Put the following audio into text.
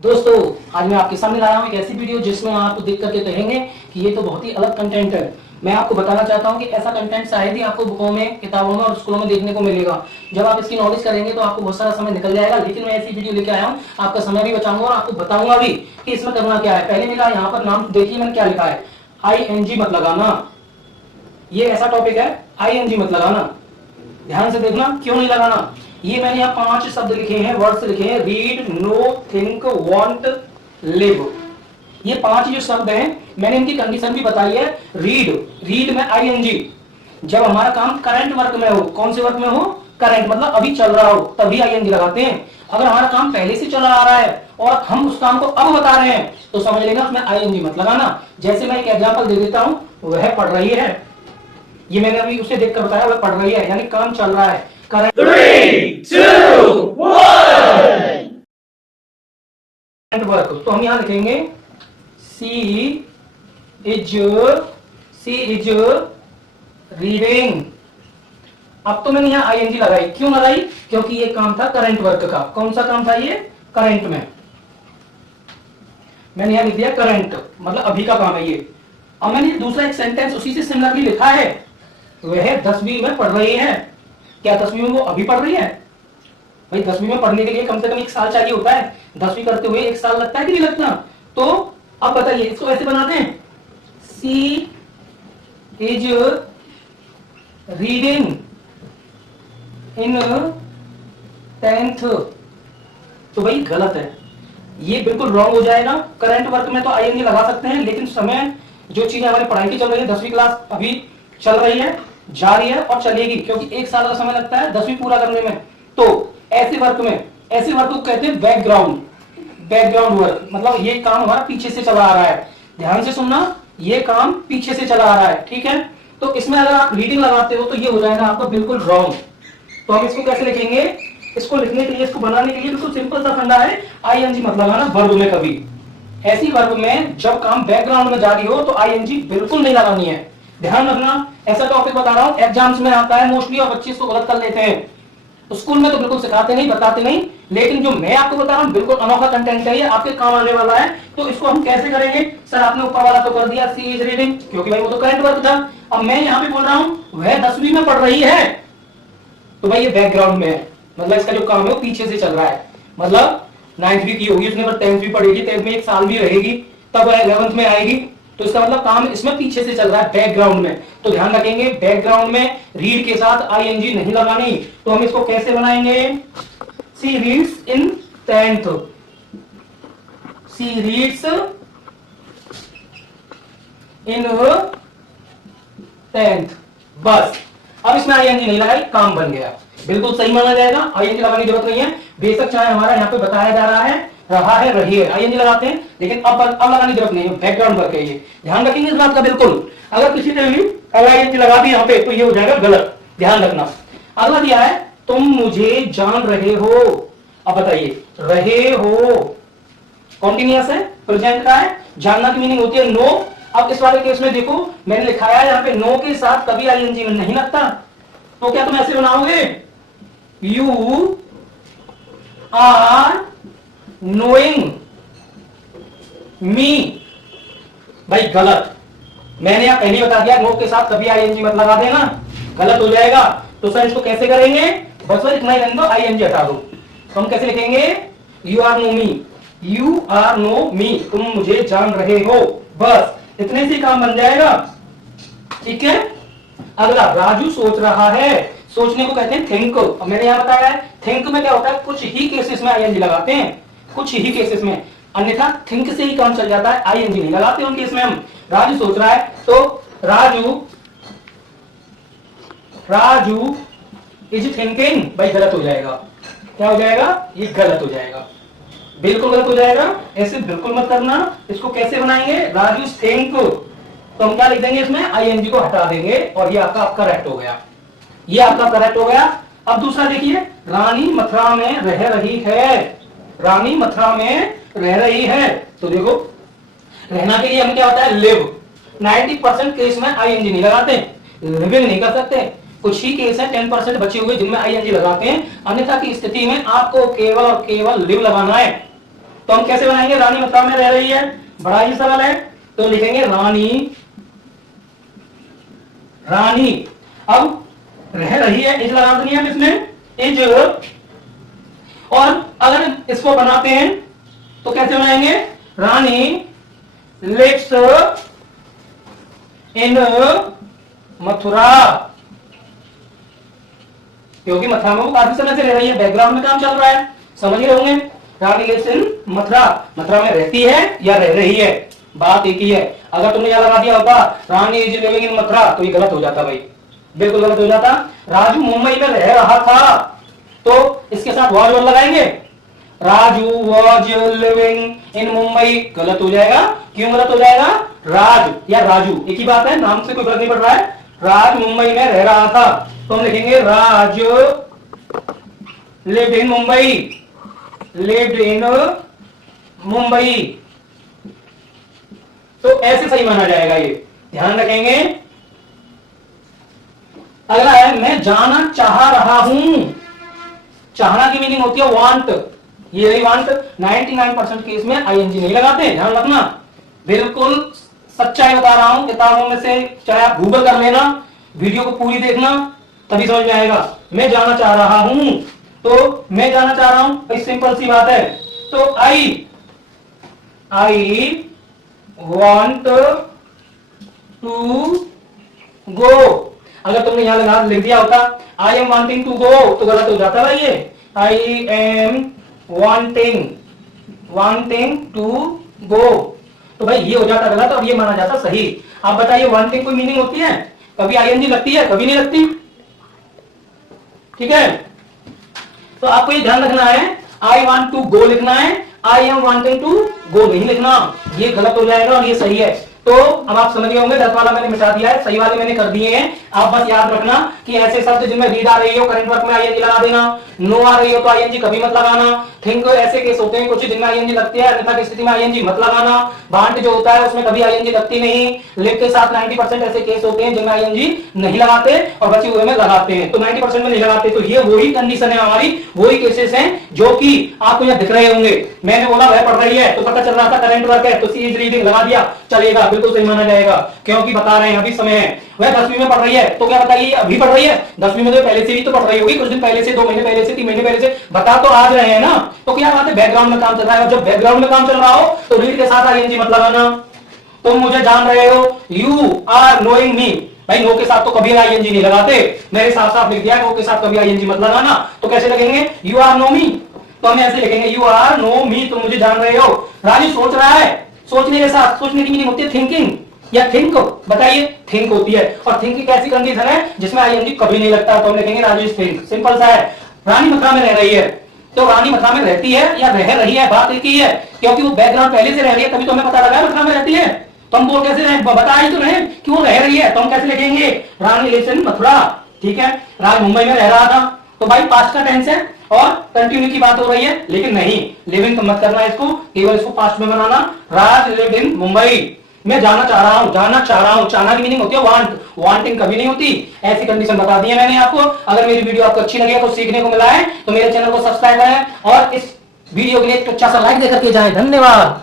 दोस्तों, आज मैं आपके सामने लाया हूं एक ऐसी वीडियो जिसमें आप देख करके कहेंगे कि ये तो बहुत ही अलग कंटेंट है। मैं आपको बताना चाहता हूं कि ऐसा कंटेंट शायद ही आपको बुकों में, किताबों में और स्कूलों में देखने को मिलेगा। जब आप इसकी नॉलेज करेंगे तो आपको बहुत सारा समय निकल जाएगा, लेकिन मैं ऐसी वीडियो लेके आया हूं, आपका समय भी बचाऊंगा और आपको बताऊंगा भी कि इसमें करना क्या है। पहले मेरा यहाँ पर नाम देखिए, मैंने क्या लिखा है, ING मत लगाना। ये ऐसा टॉपिक है, ING मत लगाना। ध्यान से देखना, क्यों नहीं लगाना। ये मैंने यहाँ 5 शब्द लिखे हैं, वर्ड्स लिखे हैं, read, no, think, want, live. ये 5 जो शब्द हैं, मैंने इनकी कंडीशन भी बताई है। रीड में ING, जब हमारा काम करंट वर्क में हो। कौन से वर्क में हो? करंट, मतलब अभी चल रहा हो, तभी ING लगाते हैं। अगर हमारा काम पहले से चला आ रहा है और हम उस काम को अब बता रहे हैं तो समझ लेना उसमें ING मत लगाना। जैसे मैं एक एग्जाम्पल दे देता हूं, वह पढ़ रही है। ये मैंने अभी उसे देखकर बताया, वह पढ़ रही है, यानी काम चल रहा है। 3, 2, 1 वर्क, तो हम यहां लिखेंगे सी इज रीडिंग। अब तो मैंने यहां ING लगाई, क्यों लगाई? क्योंकि ये काम था करंट वर्क का। कौन सा काम था ये? करंट में। मैंने यहां लिख दिया करंट, मतलब अभी का काम है ये। अब मैंने दूसरा एक सेंटेंस उसी से सिमिलरली लिखा है, वह 10वीं में पढ़ रही है। क्या 10वीं में वो अभी पढ़ रही है? भाई 10वीं में पढ़ने के लिए कम से कम 1 साल चाहिए होता है। 10वीं करते हुए 1 साल लगता है कि नहीं लगता? तो अब बताइए, इसको ऐसे बनाते हैं, सी इज रीडिंग इन 10th। तो भाई गलत है, ये बिल्कुल रॉन्ग हो जाएगा। करंट वर्क में तो ING लगा सकते हैं, लेकिन समय जो चीजें हमारी पढ़ाई की चल रही है, 10वीं क्लास अभी चल रही है, जारी है और चलेगी, क्योंकि 1 साल का समय लगता है 10वीं पूरा करने में। तो ऐसे वर्क को कहते हैं बैकग्राउंड वर्क, मतलब ये काम हमारा पीछे से चला आ रहा है। ध्यान से सुनना, ये काम पीछे से चला आ रहा है, ठीक है। तो इसमें अगर आप रीडिंग लगाते हो तो ये हो जाएगा आपका बिल्कुल रॉन्ग। तो हम इसको कैसे लिखेंगे? इसको लिखने के लिए, इसको बनाने के लिए बिल्कुल सिंपल सा फंडा है, ING मत लगाना वर्ब में कभी। ऐसी वर्ब में जब काम बैकग्राउंड में जारी हो तो ING बिल्कुल नहीं लगानी है। ध्यान रखना, ऐसा टॉपिक बता रहा हूं, एग्जाम्स में आता है मोस्टली और बच्चे इसको गलत कर लेते हैं। स्कूल में तो बिल्कुल सिखाते नहीं, बताते नहीं, लेकिन जो मैं आपको बता रहा हूं बिल्कुल अनोखा कंटेंट है, ये आपके काम आने वाला है। तो इसको हम कैसे करेंगे? सर आपने ऊपर वाला तो कर दिया, सी इज रीडिंग, क्योंकि भाई वो तो करंट वर्क था। अब मैं यहां पे बोल रहा हूं वह 10वीं में पढ़ रही है, तो भाई ये बैकग्राउंड में है, मतलब इसका जो काम है वो पीछे से चल रहा है। मतलब 9वीं की होगी उसने, पर 10वीं पढ़ेगी, 10th में 1 साल भी रहेगी, तब वह 11th में आएगी। तो इसका मतलब काम इसमें पीछे से चल रहा है, बैकग्राउंड में। तो ध्यान रखेंगे, बैकग्राउंड में रीड के साथ ING नहीं लगानी। तो हम इसको कैसे बनाएंगे? सी रीड्स इन 10th, सी रीड्स इन 10th, बस। अब इसमें ING नहीं लगाई, काम बन गया, बिल्कुल सही माना जाएगा। ING लगाने की जरूरत नहीं है, बेशक चाहे हमारा यहाँ पे बताया जा रहा है रही है, ING लगाते हैं, लेकिन अब लगाने की जरूरत नहीं है, बैकग्राउंड वर्क है ये। ध्यान रखेंगे इस बात का बिल्कुल। अगर किसी ने भी ING लगा दी यहाँ पे तो ये हो जाएगा गलत, ध्यान रखना। अगला दिया है, तुम मुझे जान रहे हो। अब बताइए, रहे हो कॉन्टिन्यूअस है, प्रेजेंट का है, जानना की मीनिंग होती है नो। अब इस वाले केस में देखो, मैंने लिखा है यहाँ पे नो के साथ कभी ING में नहीं लगता। तो क्या तुम ऐसे बनाओगे? You are knowing me. भाई गलत, मैंने यहां पहले बता दिया, नो के साथ कभी ING मत लगा देना, गलत हो जाएगा। तो सर इसको कैसे करेंगे? बस सर इतना ही रहने दो, ING हटा दो। तो हम कैसे लिखेंगे? You are know me, you are know me, तुम मुझे जान रहे हो, बस इतने से काम बन जाएगा, ठीक है। अगला, राजू सोच रहा है। सोचने को कहते हैं थिंक। अब मैंने यहां बताया है, थिंक में क्या होता है, कुछ ही केसेस में ING लगाते हैं, कुछ ही केसेस में, अन्यथा थिंक से ही काम चल जाता है, ING नहीं लगाते उन केस में हम। राजू सोच रहा है, तो राजू इज थिंकिंग, भाई गलत हो जाएगा। क्या हो जाएगा? ये गलत हो जाएगा, बिल्कुल गलत हो जाएगा, ऐसे बिल्कुल मत करना। इसको कैसे बनाएंगे? राजू इज थिंक, तो हम क्या लिख देंगे इसमें? ING को हटा देंगे और ये आपका करेक्ट हो गया, ये आपका करेक्ट हो गया। अब दूसरा देखिए, रानी मथुरा में रह रही है। रानी मथुरा में रह रही है, तो देखो रहना के लिए हम क्या होता है? लिव। 90% केस में ING नहीं लगाते, लिविंग नहीं कर सकते, कुछ ही केस है 10% बचे हुए जिनमें ING लगाते हैं, अन्यथा की स्थिति में आपको केवल और केवल लिव लगाना है। तो हम कैसे बनाएंगे? रानी मथुरा में रह रही है, बड़ा ही सरल है, तो लिखेंगे रानी, रानी। अब रह रही है, इज लगा देनी है इसमें, इज। और अगर इसको बनाते हैं तो कैसे बनाएंगे? रानी लिव्स इन मथुरा, क्योंकि मथुरा में वो काफी समय से रह रही है, बैकग्राउंड में काम चल रहा है, समझ रहे होंगे। रानी लिव्स इन मथुरा, मथुरा में रहती है या रह रही है, बात एक ही है। अगर तुमने यहां लगा दिया होता रानी इज लिविंग इन मथुरा, तो ये गलत हो जाता भाई, बिल्कुल गलत हो जाता। राजू मुंबई में रह रहा था, तो इसके साथ वॉज और लगाएंगे, Raju was living in Mumbai, गलत हो जाएगा। क्यों गलत हो जाएगा? राज या राजू एक ही बात है, नाम से कोई फर्क नहीं पड़ रहा है। राज मुंबई में रह रहा था, तो हम लिखेंगे Raj lived in Mumbai, lived in Mumbai. तो ऐसे सही माना जाएगा, ये ध्यान रखेंगे। अगला है मैं जाना चाह रहा हूं, चाहना की मीनिंग होती है वांट, ये रही वांट। 99% केस में आईएनजी नहीं लगाते, ध्यान रखना, बिल्कुल सच्चाई बता रहा हूं। किताबों में से चाहे आप गूगल कर लेना, वीडियो को पूरी देखना, तभी समझ में आएगा। मैं जाना चाह रहा हूं, तो मैं जाना चाह रहा हूं, सिंपल सी बात है। तो आई वांट टू गो, अगर तुमने यहां लगा लिख दिया होता I am wanting to go, तो गलत हो जाता है ये। I am wanting to go, तो भाई ये हो जाता गलत और ये माना जाता सही। आप बताइए वांटिंग कोई मीनिंग होती है? कभी आईएनजी लगती है, कभी नहीं लगती, ठीक है। तो आपको ये ध्यान रखना है, आई वांट टू गो लिखना है, I am wanting to go नहीं लिखना, ये गलत हो जाएगा और ये सही है। तो अब आप समझ गए होंगे, 10 वाला मैंने मिटा दिया है, सही वाले मैंने कर दिए हैं। आप बस याद रखना कि ऐसे शब्द जिनमें रीड आ रही हो करंट वर्क में आईएनजी लगा देना, नो आ रही हो तो आईएनजी कभी मत लगाना, थिंक ऐसे केस होते हैं कुछ जिनमें आईएनजी लगती है, अन्यथा की स्थिति में आईएनजी मत लगाना, वांट जो होता है उसमें कभी आईएनजी लगती नहीं, लिव के साथ 90% ऐसे केस होते हैं जिनमें आईएनजी नहीं लगाते और बचे हुए में लगाते हैं, तो 90% में नहीं लगाते। तो ये वही कंडीशन है हमारी, वही केसेस हैं जो कि आपको यहाँ दिख रहे होंगे। मैंने बोला वह पढ़ रही है तो पता चल रहा था करंट वर्क है, तो सी इज रीडिंग लगा दिया, चलेगा, बिल्कुल सही माना जाएगा, क्योंकि बता रहे हैं अभी समय है। वह 10वीं में पढ़ रही है, तो क्या बताइए अभी पढ़ रही है? 10वीं में तो पहले से ही तो पढ़ रही होगी, कुछ दिन पहले से, 2 महीने पहले से, 3 महीने पहले से, बता तो आज रहे हैं ना। तो क्या बात है, बैकग्राउंड में काम चल रहा है, और जब बैकग्राउंड में काम चल रहा हो तो रीड के साथ आईएनजी मत लगाना। तुम मुझे जान रहे हो, यू आर नोइंग मी, भाई नो के साथ तो कभी आईएनजी नहीं लगाते, मैंने साफ साफ लिख दिया नो के साथ कभी आईएनजी मत लगाना। तो कैसे लगेंगे? यू आर नो मी, तो हम ऐसे लिखेंगे यू आर नो मी, तुम मुझे जान रहे हो। राजू सोच रहा है, सोचने के साथ, सोचने की मीनिंग होती है थिंकिंग या थिंक, बताइए थिंक होती है, और थिंक एक ऐसी कंडीशन है जिसमें आईएनजी कभी नहीं लगता, तो हम लिखेंगे राजू इज थिंक, सिंपल सा है। रानी मथुरा में रह रही है, तो रानी मथुरा में रहती है या रह रही है, बात एक ही है, क्योंकि वो बैकग्राउंड पहले से रह रही है, तभी तो हमें पता लगा मथुरा में रहती है। तो हम बोल कैसे रहे, बता ही तो रहे कि वो रह रही है, तो हम कैसे लिखेंगे? रानी लिव्स इन मथुरा, ठीक है। राज मुंबई में रह रहा था, तो भाई पास्ट का टेंस है और कंटिन्यू की बात हो रही है, लेकिन नहीं, लिविंग तो मत करना इसको, केवल इसको पास्ट में बनाना। राज लिव्ड इन मुंबई, मैं जाना चाह रहा हूं, जाना चाह रहा हूं, चाहना की मीनिंग होती है वांट, वांटिंग कभी नहीं होती। ऐसी कंडीशन बता दी है मैंने आपको। अगर मेरी वीडियो आपको अच्छी लगी है, कुछ सीखने को मिला है, तो मेरे चैनल को सब्सक्राइब करें और इस वीडियो के लिए एक अच्छा सा लाइक देकर के जाएं। धन्यवाद।